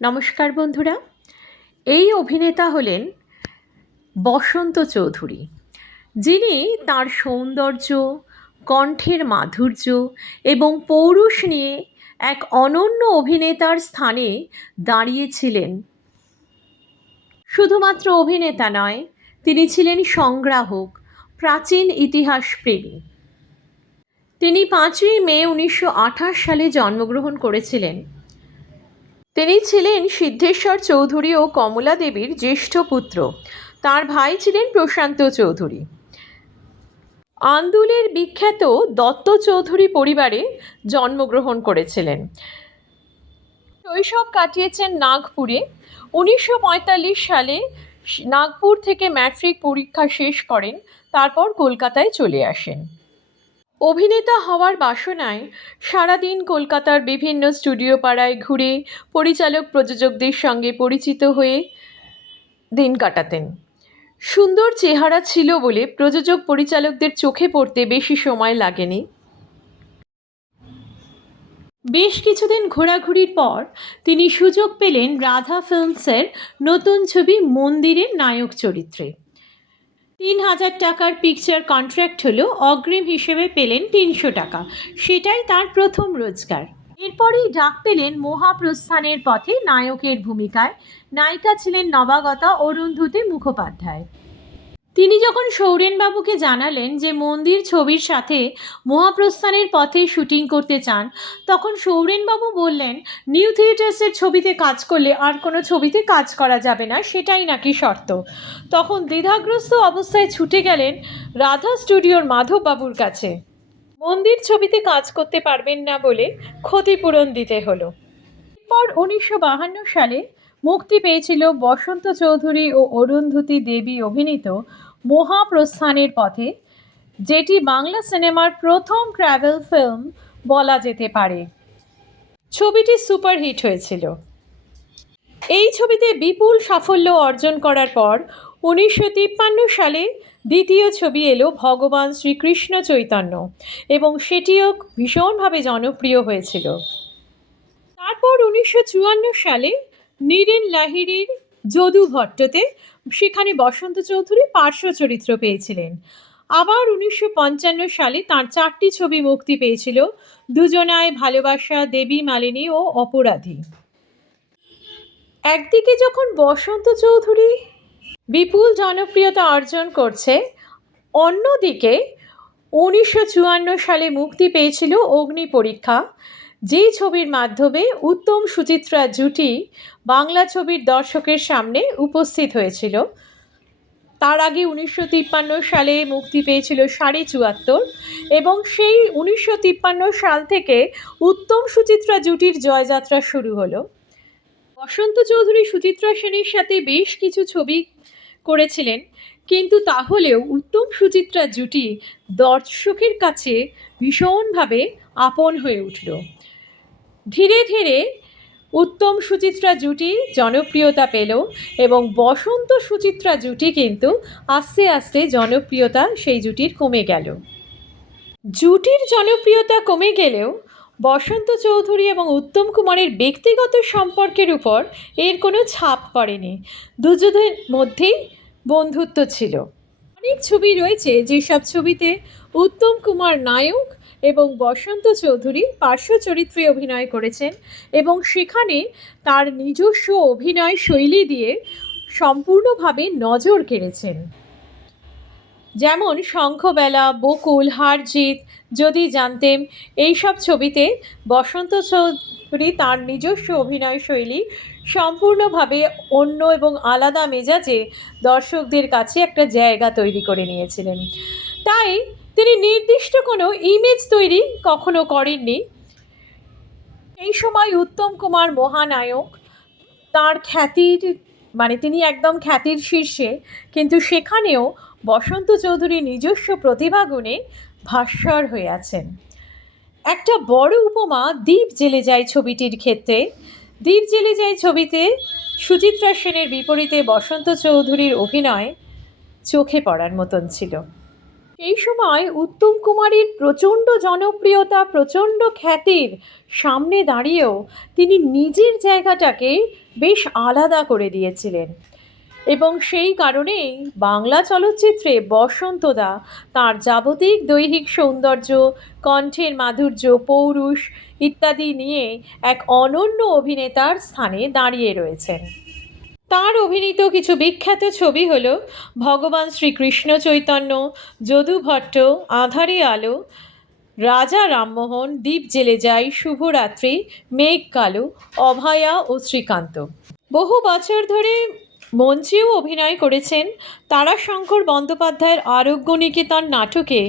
নমস্কার বন্ধুরা, এই অভিনেতা হলেন বসন্ত চৌধুরী, যিনি তার সৌন্দর্য, কণ্ঠের মাধুর্য এবং পৌরুষ নিয়ে এক অনন্য অভিনেতার স্থানে দাঁড়িয়েছিলেন। শুধুমাত্র অভিনেতা নয়, তিনি ছিলেন সংগ্রাহক, প্রাচীন ইতিহাস প্রেমী। তিনি 5ই মে 1928 সালে জন্মগ্রহণ করেছিলেন। তিনি ছিলেন সিদ্ধেশ্বর চৌধুরী ও কমলা দেবীর জ্যেষ্ঠ পুত্র। তার ভাই ছিলেন প্রশান্ত চৌধুরী। আন্দুলের বিখ্যাত দত্ত চৌধুরী পরিবারে জন্মগ্রহণ করেছিলেন। শৈশব কাটিয়েছেন নাগপুরে। 1945 সালে নাগপুর থেকে ম্যাট্রিক পরীক্ষা শেষ করেন, তারপর কলকাতায় চলে আসেন। অভিনেতা হওয়ার বাসনায় সারাদিন কলকাতার বিভিন্ন স্টুডিও পাড়ায় ঘুরে পরিচালক প্রযোজকদের সঙ্গে পরিচিত হয়ে দিন কাটাতেন। সুন্দর চেহারা ছিল বলে প্রযোজক পরিচালকদের চোখে পড়তে বেশি সময় লাগেনি। বেশ কিছুদিন ঘোরাঘুরির পর তিনি সুযোগ পেলেন রাধা ফিল্মসের নতুন ছবি মন্দিরের নায়ক চরিত্রে। 3000 টাকার পিকচার কন্ট্রাক্ট হলো, অগ্রিম হিসেবে পেলেন 300 টাকা। সেটাই তার প্রথম রোজগার। এরপরেই ডাক পেলেন মহাপ্রস্থানের পথে নায়কের ভূমিকায়। নায়িকা ছিলেন নবাগতা অরুন্ধতী মুখোপাধ্যায়। তিনি যখন সৌরেনবাবুকে জানালেন যে মন্দির ছবির সাথে মহাপ্রস্থানের পথে শুটিং করতে চান, তখন সৌরেনবাবু বললেন, নিউ থিয়েটার্সের ছবিতে কাজ করলে আর কোনো ছবিতে কাজ করা যাবে না, সেটাই নাকি শর্ত। তখন দ্বিধাগ্রস্ত অবস্থায় ছুটে গেলেন রাধা স্টুডিওর মাধববাবুর কাছে। মন্দির ছবিতে কাজ করতে পারবেন না বলে ক্ষতিপূরণ দিতে হলো। এরপর 1952 সালে মুক্তি পেয়েছিল বসন্ত চৌধুরী ও অরুন্ধতী দেবী অভিনীত মহাপ্রস্থানের পথে, যেটি বাংলা সিনেমার প্রথম ট্র্যাভেল ফিল্ম বলা যেতে পারে। ছবিটি সুপারহিট হয়েছিল। এই ছবিতে বিপুল সাফল্য অর্জন করার পর 1953 সালে দ্বিতীয় ছবি এলো ভগবান শ্রীকৃষ্ণ চৈতন্য, এবং সেটিও ভীষণভাবে জনপ্রিয় হয়েছিল। তারপর 1954 সালে নীরেন লাহিড়ীর যদু ভট্টতে, সেখানে বসন্ত চৌধুরী পার্শ্ব চরিত্র পেয়েছিলেন। আবার 1955 সালে তাঁর 4টি ছবি মুক্তি পেয়েছিল, দুজনায় ভালোবাসা, দেবী মালিনী ও অপরাধী। একদিকে যখন বসন্ত চৌধুরী বিপুল জনপ্রিয়তা অর্জন করছে, অন্যদিকে 1954 সালে মুক্তি পেয়েছিল অগ্নি পরীক্ষা, যেই ছবির মাধ্যমে উত্তম সুচিত্রা জুটি বাংলা ছবির দর্শকের সামনে উপস্থিত হয়েছিল। তার আগে 1953 সালে মুক্তি পেয়েছিল 74, এবং সেই 1953 সাল থেকে উত্তম সুচিত্রা জুটির জয়যাত্রা শুরু হলো। বসন্ত চৌধুরী সুচিত্রা সেনের সাথে বেশ কিছু ছবি করেছিলেন, কিন্তু তাহলেও উত্তম সুচিত্রা জুটি দর্শকের কাছে ভীষণভাবে আপন হয়ে উঠল। ধীরে ধীরে উত্তম সুচিত্রা জুটি জনপ্রিয়তা পেল, এবং বসন্ত সুচিত্রা জুটি কিন্তু আস্তে আস্তে জনপ্রিয়তা সেই জুটির কমে গেল। জুটির জনপ্রিয়তা কমে গেলেও বসন্ত চৌধুরী এবং উত্তম কুমারের ব্যক্তিগত সম্পর্কের উপর এর কোনো ছাপ পড়েনি। দুজনের মধ্যেই বন্ধুত্ব ছিল। অনেক ছবি রয়েছে যেসব ছবিতে উত্তম কুমার নায়ক এবং বসন্ত চৌধুরী পার্শ্ব চরিত্রে অভিনয় করেছেন, এবং সেখানে তার নিজস্ব অভিনয় শৈলী দিয়ে সম্পূর্ণভাবে নজর কেড়েছেন। যেমন শঙ্খবেলা, বকুল, হার জিত, যদি জানতেম, এইসব ছবিতে বসন্ত চৌধুরী তার নিজস্ব অভিনয় শৈলী সম্পূর্ণভাবে অন্য এবং আলাদা মেজাজে দর্শকদের কাছে একটা জায়গা তৈরি করে নিয়েছিলেন। তাই তিনি নির্দিষ্ট কোনো ইমেজ তৈরি কখনো করেননি। এই সময় উত্তম কুমার মহানায়ক, তার খ্যাতির তিনি একদম খ্যাতির শীর্ষে, কিন্তু সেখানেও বসন্ত চৌধুরী নিজস্ব প্রতিভা গুণে ভাস্বর হয়ে আছেন। একটা বড় উপমা দ্বীপ জেলে যায় ছবিটির ক্ষেত্রে। দ্বীপ জেলে যায় ছবিতে সুচিত্রা সেনের বিপরীতে বসন্ত চৌধুরীর অভিনয় চোখে পড়ার মতন ছিল। এই সময় উত্তম কুমারের প্রচণ্ড জনপ্রিয়তা, প্রচণ্ড খ্যাতির সামনে দাঁড়িয়েও তিনি নিজের জায়গাটাকে বেশ আলাদা করে দিয়েছিলেন, এবং সেই কারণেই বাংলা চলচ্চিত্রে বসন্তদা তার যাবতীয় দৈহিক সৌন্দর্য, কণ্ঠের মাধুর্য, পৌরুষ ইত্যাদি নিয়ে এক অনন্য অভিনেতার স্থানে দাঁড়িয়ে রয়েছেন। তার অভিনীত কিছু বিখ্যাত ছবি হল ভগবান শ্রীকৃষ্ণ চৈতন্য, যদু ভট্ট, আঁধারে আলো, রাজা রামমোহন, দ্বীপ জেলে যাই, শুভরাত্রি, মেঘ কালো, অভয়া ও শ্রীকান্ত। বহু বছর ধরে মঞ্চেও অভিনয় করেছেন। তারাশঙ্কর বন্দ্যোপাধ্যায়ের আরোগ্য নিকেতন নাটকে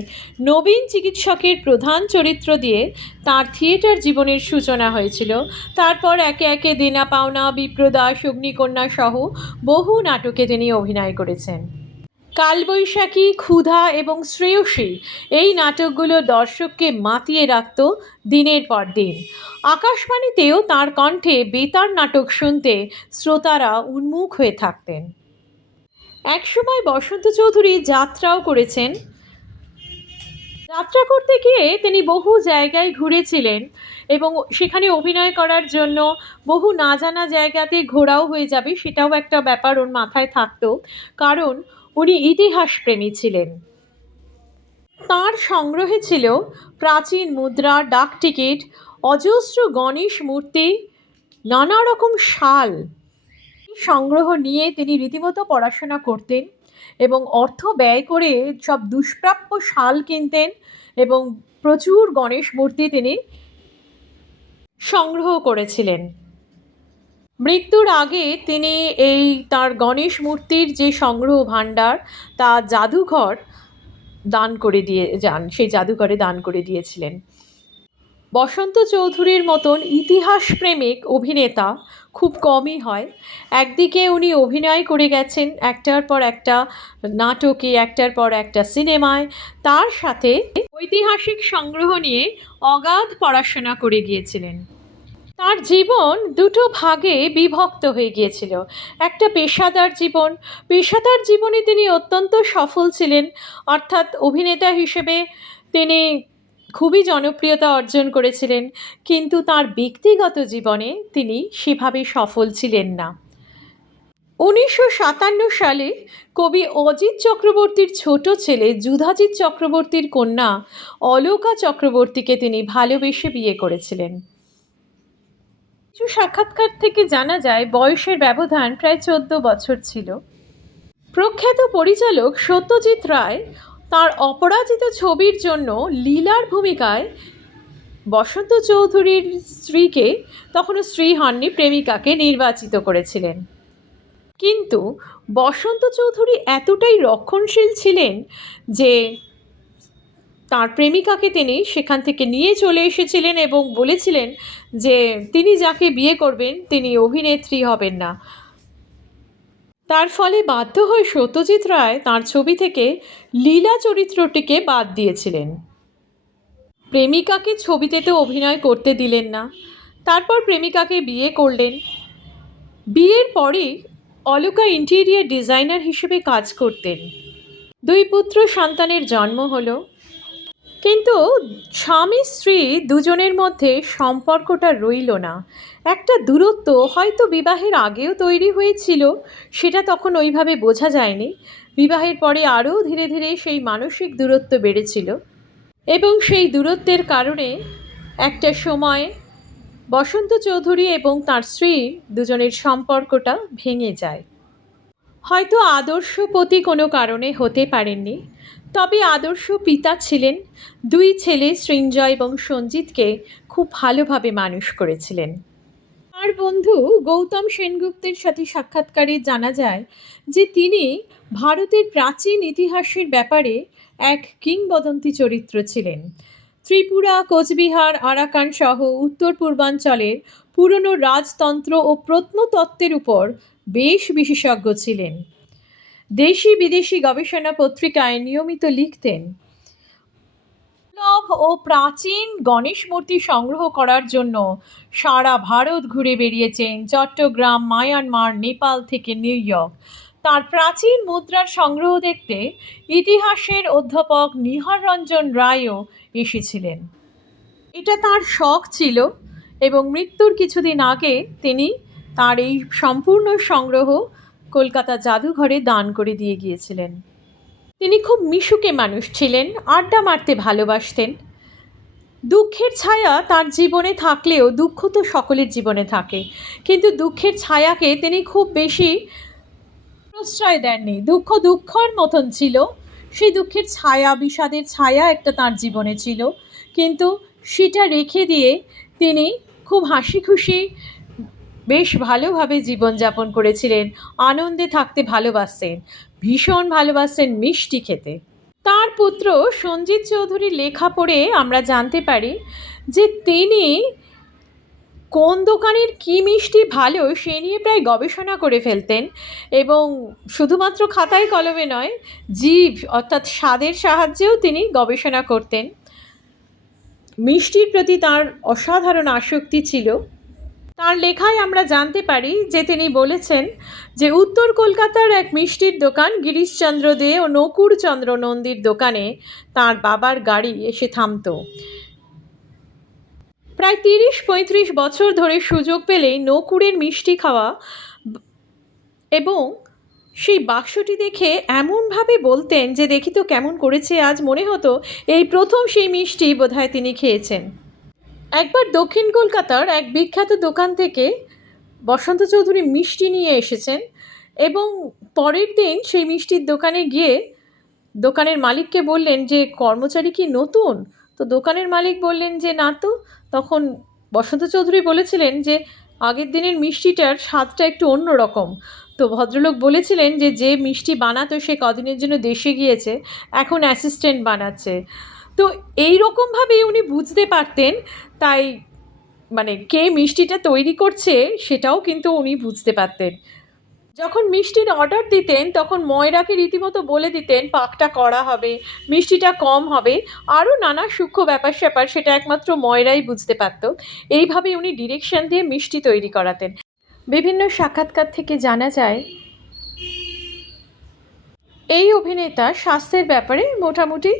নবীন চিকিৎসকের প্রধান চরিত্র দিয়ে তার থিয়েটার জীবনের সূচনা হয়েছিল। তারপর একে একে দেনা পাওনা, বিপ্রদাস, অগ্নিকন্যা সহ বহু নাটকে তিনি অভিনয় করেছেন। কালবৈশাখী, ক্ষুধা এবং শ্রেয়সী এই নাটকগুলো দর্শককে মাতিয়ে রাখত দিনের পর দিন। আকাশবাণীতেও তাঁর কণ্ঠে বেতার নাটক শুনতে শ্রোতারা উন্মুখ হয়ে থাকতেন। একসময় বসন্ত চৌধুরী যাত্রাও করেছেন। যাত্রা করতে গিয়ে তিনি বহু জায়গায় ঘুরেছিলেন এবং সেখানে অভিনয় করার জন্য বহু না জানা জায়গাতে ঘোরাও হয়ে যাবে, সেটাও একটা ব্যাপার ওর মাথায় থাকতো, কারণ উনি ইতিহাসপ্রেমী ছিলেন। তাঁর সংগ্রহে ছিল প্রাচীন মুদ্রা, ডাক টিকিট, অজস্র গণেশ মূর্তি, নানা রকম শাল। সংগ্রহ নিয়ে তিনি রীতিমতো পড়াশোনা করতেন এবং অর্থ ব্যয় করে সব দুষ্প্রাপ্য শাল কিনতেন এবং প্রচুর গণেশ মূর্তি তিনি সংগ্রহ করেছিলেন। মৃত্যুর আগে তিনি এই তার গণেশ মূর্তির যে সংগ্রহ ভাণ্ডার তা জাদুঘর দান করে দিয়ে যান, সেই জাদুঘরে দান করে দিয়েছিলেন। বসন্ত চৌধুরীর মতন ইতিহাসপ্রেমিক অভিনেতা খুব কমই হয়। একদিকে উনি অভিনয় করে গেছেন একটার পর একটা নাটকে, একটার পর একটা সিনেমায়, তার সাথে ঐতিহাসিক সংগ্রহ নিয়ে অগাধ পড়াশোনা করে গিয়েছিলেন। তার জীবন দুটো ভাগে বিভক্ত হয়ে গিয়েছিল। একটা পেশাদার জীবন, পেশাদার জীবনে তিনি অত্যন্ত সফল ছিলেন, অর্থাৎ অভিনেতা হিসেবে তিনি খুবই জনপ্রিয়তা অর্জন করেছিলেন, কিন্তু তার ব্যক্তিগত জীবনে তিনি সেভাবে সফল ছিলেন না। 1957 সালে কবি অজিত চক্রবর্তীর ছোট ছেলে যুধাজিৎ চক্রবর্তীর কন্যা অলকা চক্রবর্তীকে তিনি ভালোবেসে বিয়ে করেছিলেন। কিছু সাক্ষাৎকার থেকে জানা যায় বয়সের ব্যবধান প্রায় 14 বছর ছিল। প্রখ্যাত পরিচালক সত্যজিৎ রায় তার অপরাজিত ছবির জন্য লীলার ভূমিকায় বসন্ত চৌধুরীর স্ত্রীকে, তখনও স্ত্রী হননি, প্রেমিকাকে নির্বাচিত করেছিলেন। কিন্তু বসন্ত চৌধুরী এতটাই রক্ষণশীল ছিলেন যে তার প্রেমিকাকে তিনি সেখান থেকে নিয়ে চলে এসেছিলেন এবং বলেছিলেন যে তিনি যাকে বিয়ে করবেন তিনি অভিনেত্রী হবেন না। তার ফলে বাধ্য হয়ে সত্যজিৎ রায় তাঁর ছবি থেকে লীলা চরিত্রটিকে বাদ দিয়েছিলেন। প্রেমিকাকে ছবিতে তো অভিনয় করতে দিলেন না। তারপর প্রেমিকাকে বিয়ে করলেন। বিয়ের পরেই অলকা ইন্টেরিয়ার ডিজাইনার হিসেবে কাজ করতেন। 2 পুত্র সন্তানের জন্ম হলো। কিন্তু স্বামী স্ত্রী দুজনের মধ্যে সম্পর্কটা রইল না। একটা দূরত্ব হয়তো বিবাহের আগেও তৈরি হয়েছিল, সেটা তখন ওইভাবে বোঝা যায়নি। বিবাহের পরে আরও ধীরে ধীরে সেই মানসিক দূরত্ব বেড়েছিল এবং সেই দূরত্বের কারণে একটা সময় বসন্ত চৌধুরী এবং তার স্ত্রী দুজনের সম্পর্কটা ভেঙে যায়। হয়তো আদর্শ পতি কোনো কারণে হতে পারেননি, তবে আদর্শ পিতা ছিলেন। 2 ছেলে সৃঞ্জয় এবং সঞ্জিতকে খুব ভালোভাবে মানুষ করেছিলেন। তার বন্ধু গৌতম সেনগুপ্তের সাথে সাক্ষাৎকারে জানা যায় যে তিনি ভারতের প্রাচীন ইতিহাসের ব্যাপারে এক কিংবদন্তি চরিত্র ছিলেন। ত্রিপুরা, কোচবিহার, আরাকান সহ উত্তর পূর্বাঞ্চলের পুরনো রাজতন্ত্র ও প্রত্নতত্ত্বের উপর বেশ বিশেষজ্ঞ ছিলেন। দেশি বিদেশি গবেষণা পত্রিকায় নিয়মিত লিখতেন। দুর্লভ ও প্রাচীন গণেশ মূর্তি সংগ্রহ করার জন্য সারা ভারত ঘুরে বেরিয়েছেন, চট্টগ্রাম, মায়ানমার, নেপাল থেকে নিউ ইয়র্ক। তার প্রাচীন মুদ্রার সংগ্রহ দেখতে ইতিহাসের অধ্যাপক নিহার রঞ্জন রায়ও এসেছিলেন। এটা তার শখ ছিল এবং মৃত্যুর কিছুদিন আগে তিনি তার এই সম্পূর্ণ সংগ্রহ কলকাতা জাদুঘরে দান করে দিয়ে গিয়েছিলেন। তিনি খুব মিশুকে মানুষ ছিলেন, আড্ডা মারতে ভালোবাসতেন। দুঃখের ছায়া তার জীবনে থাকলেও দুঃখ তো সকলের জীবনে থাকে, কিন্তু দুঃখের ছায়াকে তিনি খুব বেশি প্রশ্রয় দেননি। দুঃখ দুঃখর মতন ছিল, সেই দুঃখের ছায়া, বিষাদের ছায়া একটা তার জীবনে ছিল, কিন্তু সেটা রেখে দিয়ে তিনি খুব হাসি খুশি বেশ ভালোভাবে জীবনযাপন করেছিলেন। আনন্দে থাকতে ভালোবাসতেন, ভীষণ ভালোবাসতেন মিষ্টি খেতে। তার পুত্র সঞ্জিত চৌধুরীর লেখা পড়ে আমরা জানতে পারি যে তিনি কোন দোকানের কী মিষ্টি ভালো সে নিয়ে প্রায় গবেষণা করে ফেলতেন, এবং শুধুমাত্র খাতায় কলমে নয়, জিভ অর্থাৎ স্বাদের সাহায্যেও তিনি গবেষণা করতেন। মিষ্টির প্রতি তার অসাধারণ আসক্তি ছিল। তার লেখায় আমরা জানতে পারি যে তিনি বলেছেন যে উত্তর কলকাতার এক মিষ্টির দোকান গিরিশচন্দ্র দে ও নকুড়চন্দ্র নন্দীর দোকানে তার বাবার গাড়ি এসে থামত। প্রায় ৩০-৩৫ বছর ধরে সুযোগ পেলেই নকুড়ের মিষ্টি খাওয়া এবং সেই বাক্সটি দেখে এমনভাবে বলতেন যে দেখি তো কেমন করেছে আজ, মনে হতো এই প্রথম সেই মিষ্টি বোধহয় তিনি খেয়েছেন। একবার দক্ষিণ কলকাতার এক বিখ্যাত দোকান থেকে বসন্ত চৌধুরী মিষ্টি নিয়ে এসেছেন এবং পরের দিন সেই মিষ্টির দোকানে গিয়ে দোকানের মালিককে বললেন যে কর্মচারী কি নতুন? তো দোকানের মালিক বললেন যে না তো। তখন বসন্ত চৌধুরী বলেছিলেন যে আগের দিনের মিষ্টিটার স্বাদটা একটু অন্য রকম। তো ভদ্রলোক বলেছিলেন যে যে মিষ্টি বানাতো সে কদিনের জন্য দেশে গিয়েছে, এখন অ্যাসিস্ট্যান্ট বানাচ্ছে। তো এই রকমভাবেই উনি বুঝতে পারতেন, তাই মানে কে মিষ্টিটা তৈরি করছে সেটাও কিন্তু উনি বুঝতে পারতেন। যখন মিষ্টির অর্ডার দিতেন তখন ময়রাকে রীতিমতো বলে দিতেন পাকটা কড়া হবে, মিষ্টিটা কম হবে, আরও নানা সূক্ষ্ম ব্যাপার স্যাপার, সেটা একমাত্র ময়রাই বুঝতে পারত। এইভাবে উনি ডিরেকশন দিয়ে মিষ্টি তৈরি করাতেন। বিভিন্ন সাক্ষাৎকার থেকে জানা যায় এই অভিনেতা স্বাস্থ্যের ব্যাপারে মোটামুটি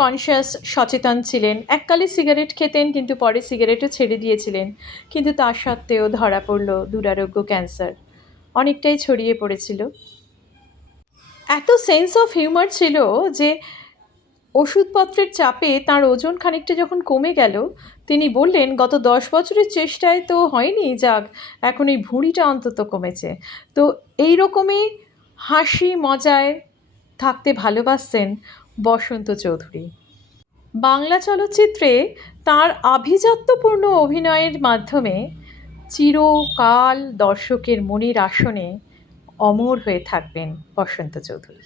কনসিয়াস, সচেতন ছিলেন। এককালে সিগারেট খেতেন কিন্তু পরে সিগারেটও ছেড়ে দিয়েছিলেন, কিন্তু তা সত্ত্বেও ধরা পড়ল দুরারোগ্য ক্যান্সার, অনেকটাই ছড়িয়ে পড়েছিল। এত সেন্স অফ হিউমার ছিল যে ওষুধপত্রের চাপে তার ওজন খানিকটা যখন কমে গেল, তিনি বললেন গত 10 বছরের চেষ্টায় তো হয়নি, যাক এখন এই ভুঁড়িটা অন্তত কমেছে। তো এই রকমই হাসি মজায় থাকতে ভালোবাসতেন বসন্ত চৌধুরী। বাংলা চলচ্চিত্রে তার আভিজাত্যপূর্ণ অভিনয়ের মাধ্যমে চিরকাল দর্শকের মনের আসনে অমর হয়ে থাকবেন বসন্ত চৌধুরী।